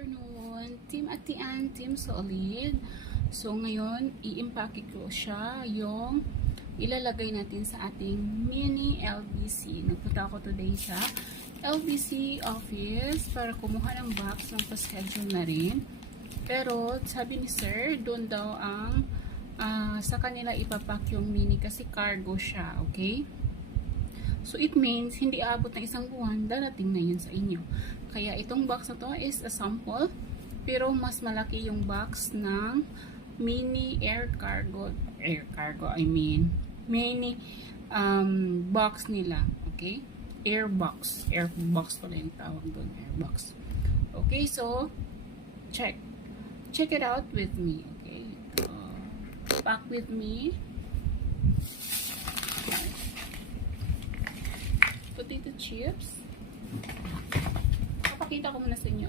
afternoon, Team Atian, Team Solid. So ngayon, i-impake ko siya yung ilalagay natin sa ating mini LBC. Nagpunta ako today sa LBC office para kumuha ng box ng pa-schedule na rin. Pero sabi ni sir, doon daw ang sa kanila ipapack yung mini kasi cargo siya, okay? So, it means, hindi aabot ng isang buwan, darating na yun sa inyo. Kaya, itong box na to is a sample, pero mas malaki yung box ng mini mini box nila, okay? Airbox pala yung tawag doon, airbox. Okay, so, check it out with me, okay? Pack with me. Potato chips. Papakita ko muna sa inyo